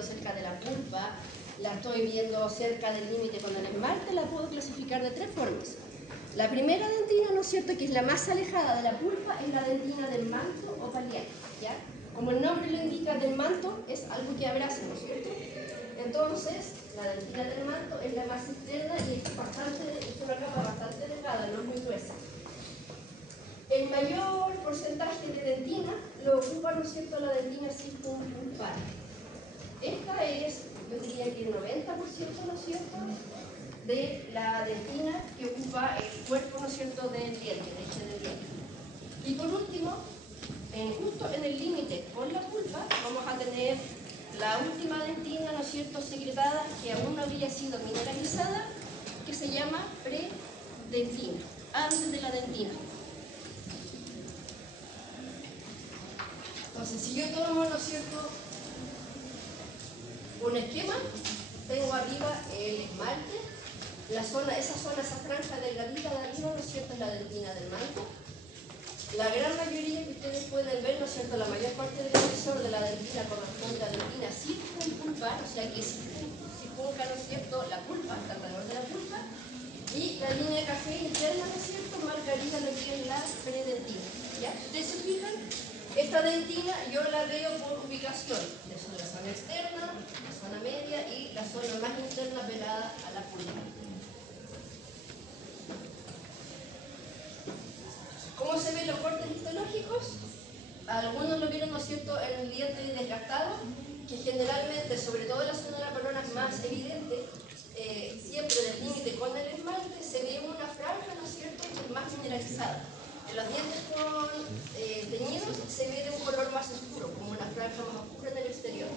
viendo cerca de la pulpa, la estoy viendo cerca del límite con el esmalte, la puedo clasificar de tres formas. La primera dentina, ¿no es cierto?, que es la más alejada de la pulpa, es la dentina del manto o paliano, ¿ya? Como el nombre lo indica, del manto es algo que abraza, ¿no es cierto? Entonces, la dentina del manto es la más externa y es una capa bastante delgada, no es muy gruesa. El mayor porcentaje de dentina lo ocupa, ¿no es cierto?, la dentina circunpulpar. Esta es, yo diría que el 90%, ¿no es cierto?, de la dentina que ocupa el cuerpo, ¿no es cierto?, del diente, del diente. Y por último, justo en el límite con la pulpa, vamos a tener la última dentina, ¿no es cierto?, secretada, que aún no había sido mineralizada, que se llama predentina, antes de la dentina. Entonces, si yo tomo, ¿no es cierto?, un esquema, tengo arriba el esmalte, esa franja delgadita de arriba, ¿no es cierto?, es la dentina del manto. La gran mayoría que ustedes pueden ver, ¿no es cierto?, la mayor parte del espesor de la dentina corresponde a la dentina circunpulpar, o sea que circunca, ¿no es cierto?, la pulpa, alrededor de la pulpa, y la línea café interna, ¿no es cierto?, marcaría lo que es la predentina. ¿Ya? Ustedes se fijan, esta dentina yo la veo por ubicación, de la zona externa, la zona media y la zona más interna pegada a la pulpa. ¿Cómo se ven los cortes histológicos? Algunos lo vieron, ¿no es cierto?, en el diente desgastado, que generalmente, sobre todo en la zona de la corona más evidente, siempre del límite con el esmalte, se ve una franja, ¿no es cierto?, que es más mineralizada. En los dientes con teñidos se ve de un color más oscuro, como una franja más oscura en el exterior.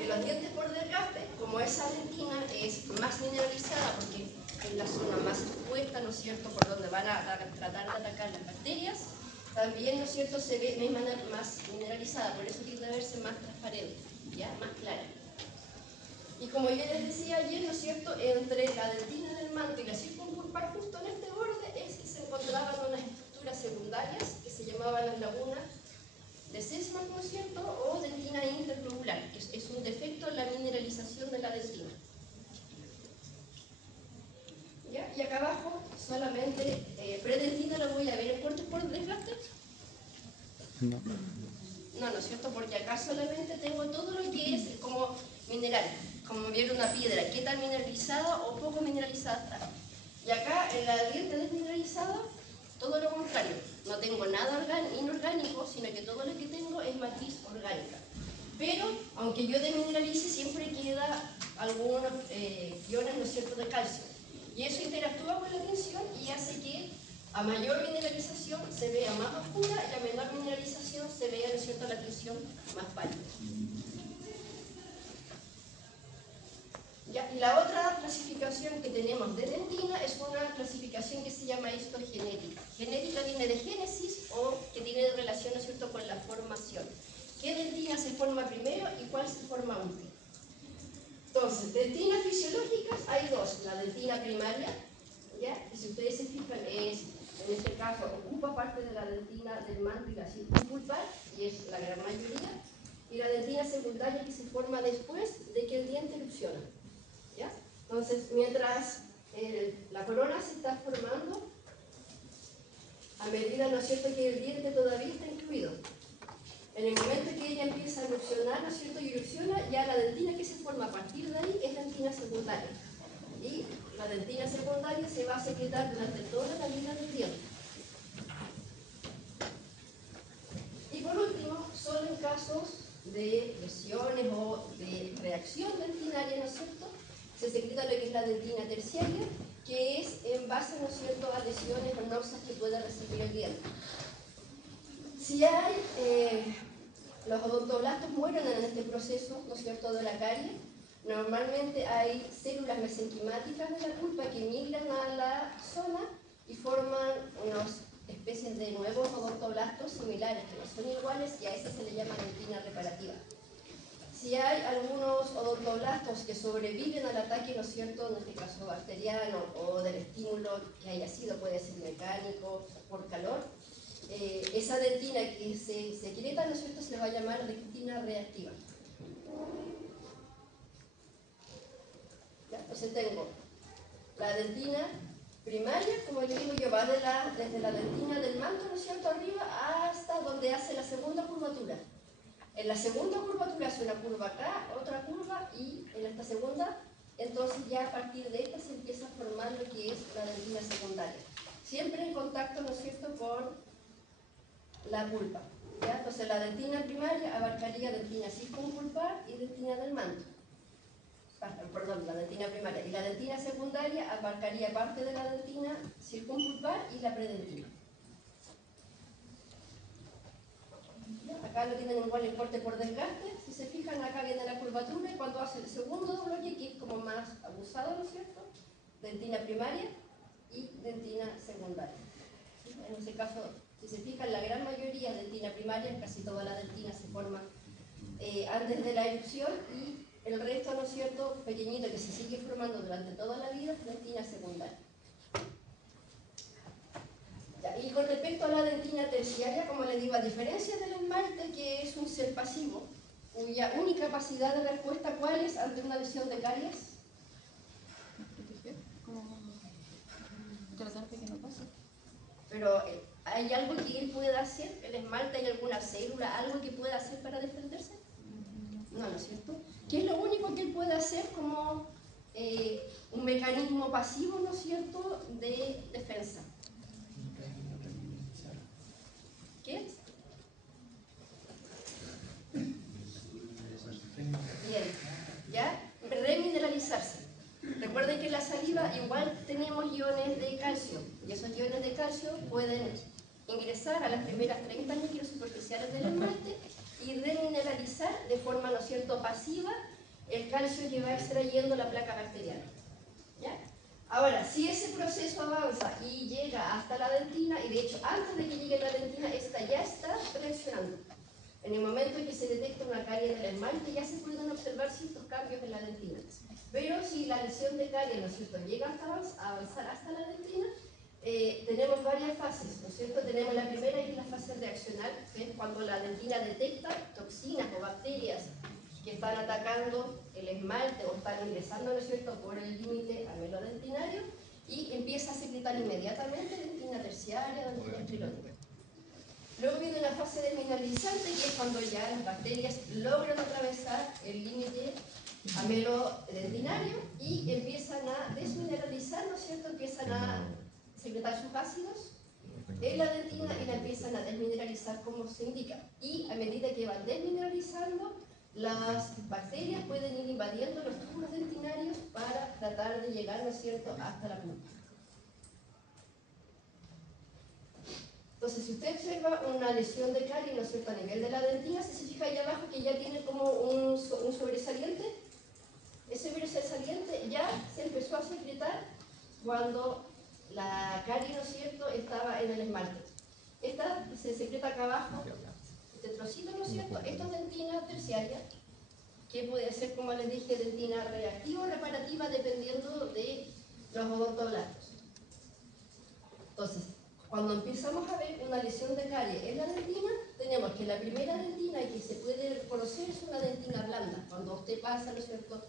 En los dientes por desgaste, como esa dentina es más mineralizada, porque es la zona más expuesta, ¿no es cierto?, por donde van a tratar de atacar las bacterias, también, ¿no es cierto?, se ve de manera más mineralizada, por eso tiende a verse más transparente, ¿ya?, más clara. Y como ya les decía ayer, ¿no es cierto?, entre la dentina del manto y la circunpulpar, justo en este borde, se encontraban unas estructuras secundarias que se llamaban las lagunas de Sesmak, ¿no es cierto?, o dentina interglobular, que es un defecto en la mineralización de la dentina. ¿Ya? Y acá abajo solamente predentina lo voy a ver en cortes por desgaste. No, ¿no es cierto? Porque acá solamente tengo todo lo que es como mineral, como ver una piedra, qué tan mineralizada o poco mineralizada está. Y acá en la diente desmineralizada, todo lo contrario, no tengo nada inorgánico, sino que todo lo que tengo es matriz orgánica. Pero, aunque yo demineralice, siempre queda algunos iones, ¿no es cierto?, de calcio. Y eso interactúa con la tinción y hace que a mayor mineralización se vea más oscura y a menor mineralización se vea, ¿no es cierto?, la tinción más pálida. ¿Ya? Y la otra clasificación que tenemos de dentina es una clasificación que se llama histogenética. Genética viene de génesis o que tiene relación, ¿no es cierto?, con la formación. ¿Qué dentina se forma primero y cuál se forma último? Entonces, dentinas fisiológicas hay dos, la dentina primaria, ¿ya?, y si ustedes se fijan en este caso ocupa parte de la dentina del manto y la circunpulpar, y es la gran mayoría, y la dentina secundaria que se forma después de que el diente erupciona, ¿ya? Entonces, mientras la corona se está formando, a medida, ¿no es cierto?, que el diente todavía está incluido. En el momento que ella empieza a erupcionar, ¿no es cierto?, y erupciona, ya la dentina que se forma a partir de ahí es dentina secundaria. Y la dentina secundaria se va a secretar durante toda la vida del diente. Y por último, solo en casos de lesiones o de reacción dentinaria, ¿no es cierto?, se secreta lo que es la dentina terciaria, que es en base, ¿no es cierto?, a lesiones o náuseas que pueda recibir el diente. Si hay, los odontoblastos mueren en este proceso, ¿no es cierto?, de la carie. Normalmente hay células mesenquimáticas de la pulpa que migran a la zona y forman unas especies de nuevos odontoblastos similares, que no son iguales, y a ese se le llama dentina reparativa. Si hay algunos odontoblastos que sobreviven al ataque, ¿no es cierto?, en este caso bacteriano o del estímulo que haya sido, puede ser mecánico, por calor, esa dentina que se secreta, ¿no es cierto?, se le va a llamar dentina reactiva. Entonces tengo la dentina primaria, como le digo yo, va desde la dentina del manto, ¿no es cierto?, arriba hasta donde hace la segunda curvatura. En la segunda curvatura hace una curva acá, otra curva, y en esta segunda, entonces ya a partir de esta se empieza a formar lo que es la dentina secundaria. Siempre en contacto, ¿no es cierto?, con la pulpa. ¿Ya? Entonces la dentina primaria abarcaría dentina circunpulpar y dentina del manto. Perdón, la dentina primaria. Y la dentina secundaria abarcaría parte de la dentina circunpulpar y la predentina. Acá lo tienen igual el corte por desgaste. Si se fijan, acá viene la curvatura y cuando hace el segundo bloque, que es como más abusado, ¿no es cierto?, dentina primaria y dentina secundaria. En ese caso, si se fijan, la gran mayoría de dentina primaria, casi toda la dentina se forma antes de la erupción, y el resto, ¿no es cierto?, pequeñito que se sigue formando durante toda la vida, dentina secundaria. Ya, y con respecto a la dentina terciaria, como les digo, a diferencia del esmalte, que es un ser pasivo, cuya única capacidad de respuesta, ¿cuál es ante una lesión de caries? Tratar de que no pase. Pero ¿hay algo que él pueda hacer? ¿El esmalte, hay alguna célula, algo que pueda hacer para defenderse? No, ¿no es cierto? ¿Qué es lo único que él puede hacer como un mecanismo pasivo, ¿no es cierto?, de defensa? ¿Qué es? Bien, ¿ya? Remineralizarse. Recuerden que en la saliva igual tenemos iones de calcio, y esos iones de calcio pueden ingresar a las primeras 30 microsuperficiales del esmalte y remineralizar de forma, ¿no es cierto?, pasiva el calcio que va extrayendo la placa bacteriana. ¿Ya? Ahora, si ese proceso avanza y llega hasta la dentina, y de hecho antes de que llegue a la dentina, esta ya está reaccionando. En el momento en que se detecta una carie en el esmalte, ya se pueden observar ciertos cambios en la dentina. Pero si la lesión de carie, ¿no es cierto?, llega a avanzar hasta la dentina, tenemos varias fases, ¿no es cierto? Tenemos la primera, que es la fase reaccional, que es cuando la dentina detecta toxinas o bacterias que están atacando el esmalte o están ingresando, ¿no es cierto?, por el límite amelodentinario, y empieza a secretar inmediatamente dentina terciaria, dentina esclerótica. Luego viene una fase desmineralizante, que es cuando ya las bacterias logran atravesar el límite amelodentinario y empiezan a desmineralizar, ¿no es cierto?, empiezan a secretar sus ácidos en la dentina y la empiezan a desmineralizar como se indica. Y a medida que van desmineralizando, las bacterias pueden ir invadiendo los tubos dentinarios para tratar de llegar, ¿no es cierto?, hasta la pulpa. Entonces, si usted observa una lesión de carie, ¿no es cierto?, a nivel de la dentina, si se fija ahí abajo que ya tiene como un sobresaliente, ese sobresaliente ya se empezó a secretar cuando la carie, ¿no es cierto?, estaba en el esmalte. Esta se secreta acá abajo, este trocito, ¿no es cierto?, esto es dentina terciaria, que puede ser, como les dije, dentina reactiva o reparativa, dependiendo de los odontoblastos. Entonces, cuando empezamos a ver una lesión de carie en la dentina, tenemos que la primera dentina que se puede conocer es una dentina blanda. Cuando usted pasa, ¿no es cierto?,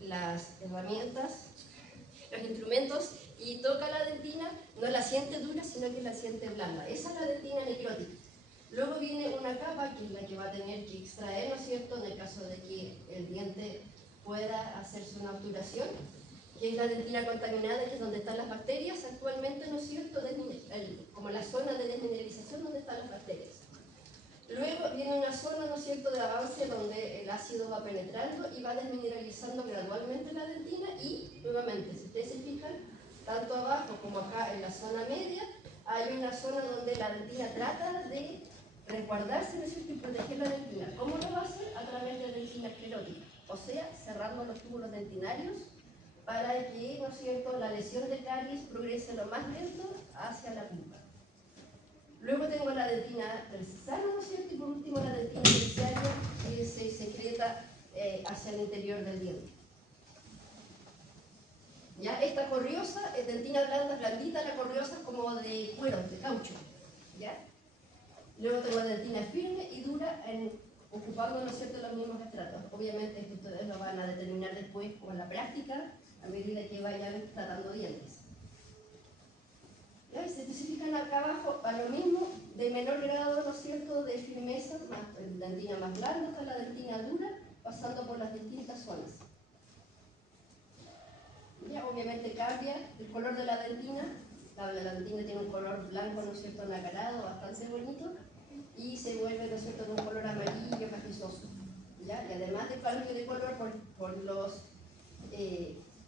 las herramientas, los instrumentos, y toca la dentina, no la siente dura, sino que la siente blanda. Esa es la dentina necrótica. Luego viene una capa, que es la que va a tener que extraer, ¿no es cierto?, en el caso de que el diente pueda hacerse una obturación, que es la dentina contaminada, que es donde están las bacterias actualmente, ¿no es cierto?, como la zona de desmineralización donde están las bacterias. Luego viene una zona, ¿no es cierto?, de avance donde el ácido va penetrando y va desmineralizando gradualmente la dentina, y nuevamente, si ustedes se fijan, tanto abajo como acá en la zona media, hay una zona donde la dentina trata de resguardarse, ¿no es cierto?, y proteger la dentina. ¿Cómo lo va a hacer? A través de la dentina esclerótica, o sea, cerrando los túbulos dentinarios para que, ¿no es cierto?, la lesión de caries progrese lo más lento hacia la pulpa. Luego tengo la dentina terciaria, ¿no es cierto?, y por último la dentina terciaria, que se secreta hacia el interior del diente. ¿Ya? Esta corriosa es dentina blanda, blandita, la corriosa es como de cuero, de caucho. ¿Ya? Luego tengo la dentina firme y dura, ocupando, ¿no es cierto?, los mismos estratos. Obviamente esto ustedes lo van a determinar después con la práctica, a medida que vayan tratando dientes. ¿Ya? Si se fijan acá abajo, a lo mismo, de menor grado, ¿no es cierto?, de firmeza, dentina más blanda hasta la dentina dura, pasando por las distintas zonas. ¿Ya? Obviamente cambia el color de la dentina. La dentina tiene un color blanco, ¿no es cierto?, nacarado, bastante bonito, y se vuelve, ¿no es cierto?, de un color amarillo, caprichoso. ¿Ya? Y además del cambio de color por los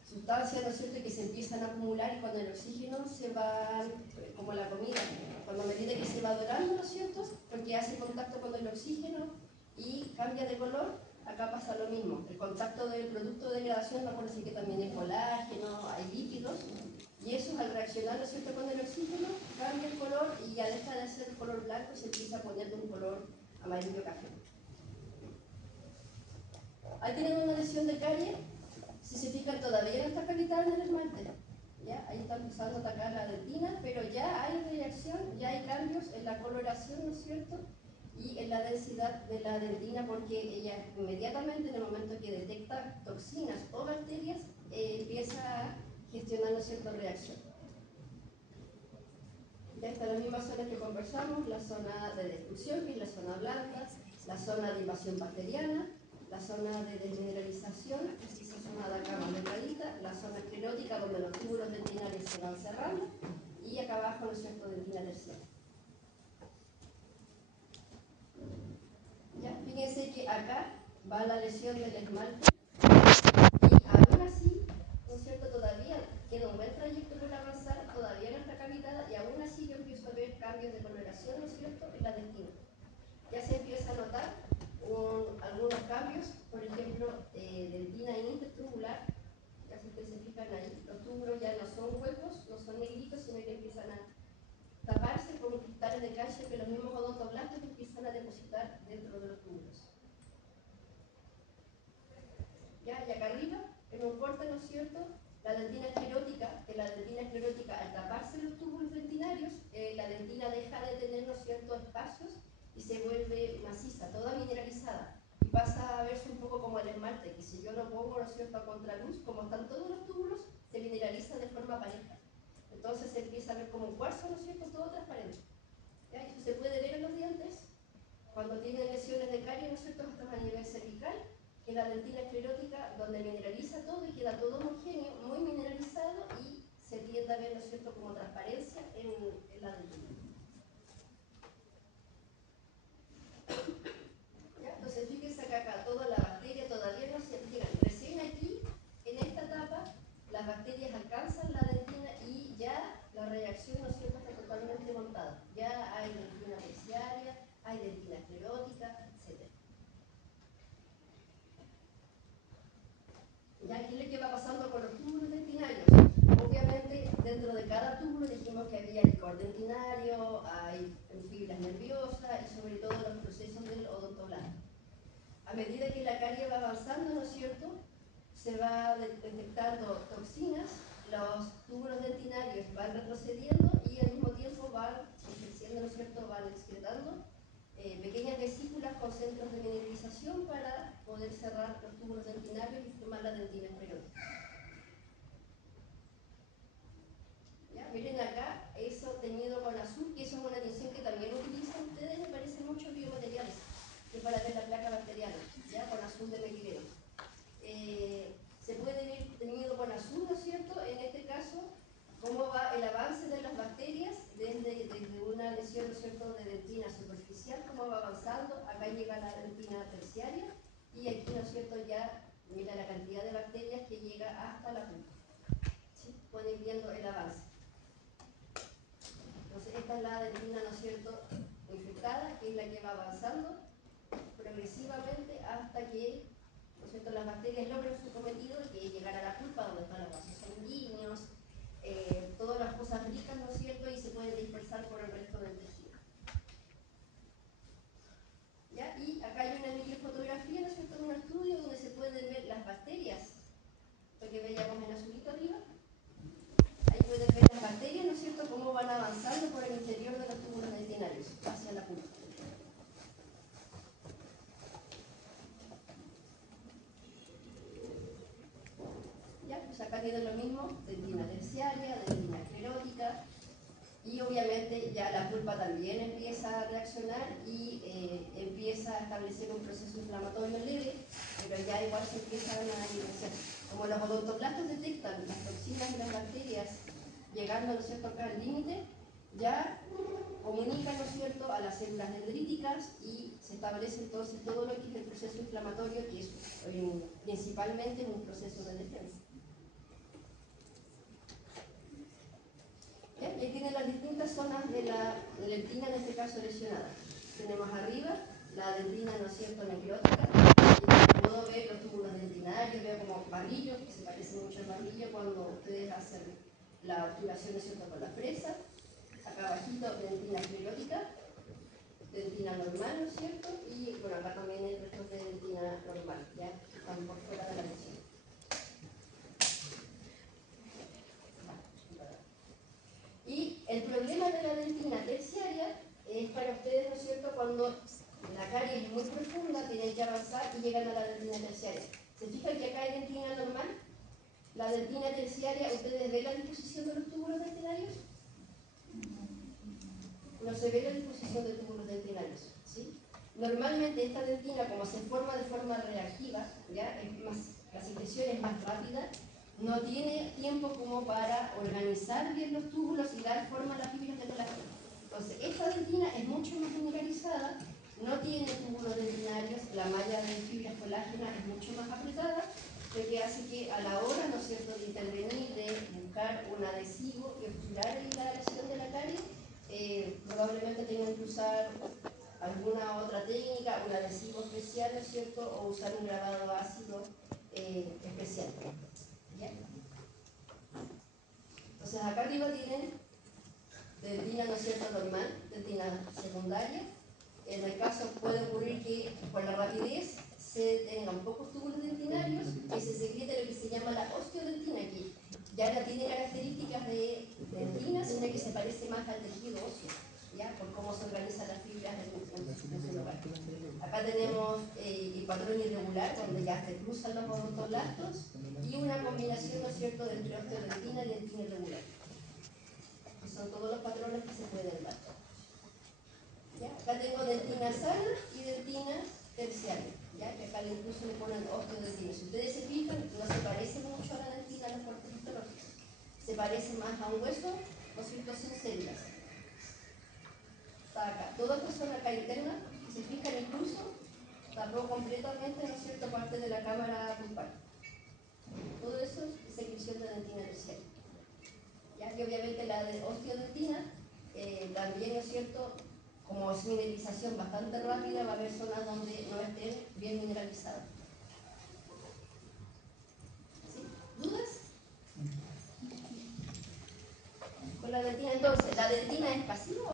sustancias, ¿no es cierto?, que se empiezan a acumular y cuando el oxígeno se va, como la comida, cuando a medida que se va dorando, ¿no es cierto?, porque hace contacto con el oxígeno y cambia de color, acá pasa lo mismo. El contacto del producto de degradación, vamos a decir que también hay colágeno, hay lípidos, y eso al reaccionar, ¿no es cierto?, con el oxígeno, cambia el color y ya deja de ser el color blanco y se empieza a poner de un color amarillo café. Ahí tenemos una lesión de carie. Si se fijan, todavía no está cavitada en el esmalte. ¿Ya? Ahí está empezando a atacar la dentina, pero ya hay reacción, ya hay cambios en la coloración, ¿no es cierto?, y en la densidad de la dentina, porque ella inmediatamente, en el momento que detecta toxinas o bacterias, empieza a gestionar, ¿no es cierto?, reacción. Ya están las mismas zonas que conversamos: la zona de destrucción, que es la zona blanca, la zona de invasión bacteriana, la zona de desmineralización, que es esa zona de acá más delgadita, la zona esclerótica, donde los túbulos dentinarios se van cerrando, y acá abajo, ¿no es cierto?, dentina terciaria. Ya, fíjense que acá va la lesión del esmalte, y aún así, ¿no es cierto?, todavía queda un buen trayecto por avanzar, todavía no está cavitada, y aún así yo empiezo a ver cambios de coloración, ¿no es cierto?, en la dentina. Ya se empieza a notar algunos cambios, por ejemplo, dentina intertubular. Ya si ustedes se fijan ahí, los túbulos ya no son huecos, no son negritos, sino que empiezan a taparse con cristales de calcio que los mismos odontoblastos empiezan a depositar dentro de los túbulos. Ya, y acá arriba, en un corte, ¿no es cierto?, la dentina esclerótica, que la dentina esclerótica, al taparse los túbulos dentinarios, la dentina deja de tener, ¿no es cierto?, espacios y se vuelve maciza, toda mineralizada. Y pasa a verse un poco como el esmalte, que si yo lo pongo, ¿no es cierto?, a contraluz, como están todos los túbulos, se mineraliza de forma pareja. Entonces se empieza a ver como un cuarzo, ¿no es cierto?, todo transparente. ¿Ya? Eso se puede ver en los dientes, cuando tienen lesiones de carie, ¿no es cierto?, esto es a nivel cervical, que la dentina esclerótica, donde mineraliza todo y queda todo homogéneo, muy mineralizado, y se tiende a ver, ¿no es cierto?, como transparencia en la dentina. ¿Ya? Entonces fíjense que acá toda la bacteria todavía no se llegan. Recién aquí, en esta etapa, las bacterias alcanzan la dentina y ya la reacción, ¿no es cierto?, está totalmente montada. Ya hay dentina terciaria, hay dentina esclerótica, etc. ¿Ya? ¿Qué es lo que va pasando con los túbulos dentinarios? Obviamente, dentro de cada túbulo dijimos que había licor dentinario, hay fibras nerviosas y sobre todo los procesos del odontoblasto. A medida que la carie va avanzando, ¿no es cierto?, se va detectando toxinas, los túbulos dentinarios van retrocediendo y al mismo tiempo van ejerciendo, ¿no es cierto?, van excretando pequeñas vesículas con centros de mineralización para poder cerrar los túbulos dentinarios y formar la dentina esclerótica. ¿Ya? Miren acá, eso teñido con azul, que eso es una tinción que también utilizan ustedes, me parece, muchos biomateriales, que es para ver la placa bacteriana, ¿ya?, con azul de metileno. Se puede ver teñido con azul, ¿no es cierto?, en este caso, cómo va el avance de las bacterias desde una lesión, ¿no es cierto?, de dentina superficial, cómo va avanzando. Acá llega la dentina terciaria y aquí, ¿no es cierto?, ya mira la cantidad de bacterias que llega hasta la punta. ¿Sí? Pueden ir viendo el avance. Entonces esta es la dentina, ¿no es cierto?, infectada, que es la que va avanzando progresivamente hasta que, ¿no es cierto?, las bacterias logran su cometido, que es llegar a la pulpa, donde están los vasos sanguíneos, todas las cosas ricas, ¿no es cierto?, y se pueden dispersar por el resto del tejido. ¿Ya? Y acá hay una microfotografía, ¿no es cierto?, de un estudio donde se pueden ver las bacterias, lo que veíamos en azulito arriba. Ahí pueden ver las bacterias, ¿no es cierto?, cómo van avanzando por el interior de los túbulos dentinarios hacia la pulpa. ¿Ya? Pues acá tienen lo mismo, dentina terciaria, dentina esclerótica, y obviamente ya la pulpa también empieza a reaccionar y empieza a establecer un proceso inflamatorio leve, pero ya igual se empieza a una eliminación. Como los odontoblastos detectan las toxinas y las bacterias llegando, ¿no es cierto?, acá al límite, ya comunican, ¿no es cierto?, a las células dendríticas y se establece entonces todo lo que es el proceso inflamatorio, que es principalmente un proceso de defensa. ¿Ya? Y ahí tienen las distintas zonas de la dentina, en este caso lesionada. Tenemos arriba la dentina, ¿no es cierto?, necrótica, y puedo ver los túbulos dentinarios, veo como barrillos, que se parece mucho al barrillo cuando ustedes hacen la obturación, ¿no es cierto?, con la fresa. Acá abajito, dentina esclerótica, dentina normal, ¿no es cierto? Y bueno, acá también hay restos de dentina normal, ya están por fuera de la lesión. Y el problema de la dentina terciaria es para ustedes, ¿no es cierto?, cuando la caries es muy profunda, tienen que avanzar y llegan a la dentina terciaria. ¿Se fijan que acá hay dentina normal? La dentina terciaria, ¿ustedes ven la disposición de los túbulos dentinarios? No se ve la disposición de túbulos dentinarios, ¿sí? Normalmente esta dentina, como se forma de forma reactiva, ¿ya? La secreción es más rápida, no tiene tiempo como para organizar bien los túbulos y dar forma a las fibras de colágeno. Entonces, esta dentina es mucho más mineralizada, no tiene túbulos dentinarios, la malla de fibras colágenas es mucho más apretada, lo que hace que a la hora, ¿no es cierto?, de intervenir, de buscar un adhesivo y obturar la lesión de la carie, probablemente tengan que usar alguna otra técnica, un adhesivo especial, ¿no es cierto?, o usar un grabado ácido especial. ¿Ya? Entonces acá arriba tienen dentina, ¿no es cierto?, normal, dentina secundaria. En el caso puede ocurrir que por la rapidez se tengan pocos túbulos dentinarios, que se secrete lo que se llama la osteodentina, que ya no tiene características de dentina, sino que se parece más al tejido óseo, ¿ya?, por cómo se organizan las fibras en su lugar. Acá tenemos el patrón irregular, donde ya se cruzan los odontoblastos, y una combinación, ¿no es cierto?, entre osteodentina y dentina irregular. Son todos los patrones que se pueden dar. ¿Ya? Acá tengo dentina sana y dentina terciaria, ¿ya?, que acá incluso le ponen osteodentina. Si ustedes se fijan, no se parece mucho a la dentina en los cortes histológicos. Se parece más a un hueso, ¿no es cierto?, sin células. Está acá. Toda esta zona acá interna, si se fijan, incluso tapó completamente, ¿no es cierto?, parte de la cámara pulpar. Todo eso es secreción de dentina terciaria. Ya que obviamente la de osteodentina también, ¿no es cierto?, como es mineralización bastante rápida, va a haber zonas donde no estén bien mineralizadas. ¿Sí? ¿Dudas? Con la dentina, entonces, ¿la dentina es pasiva?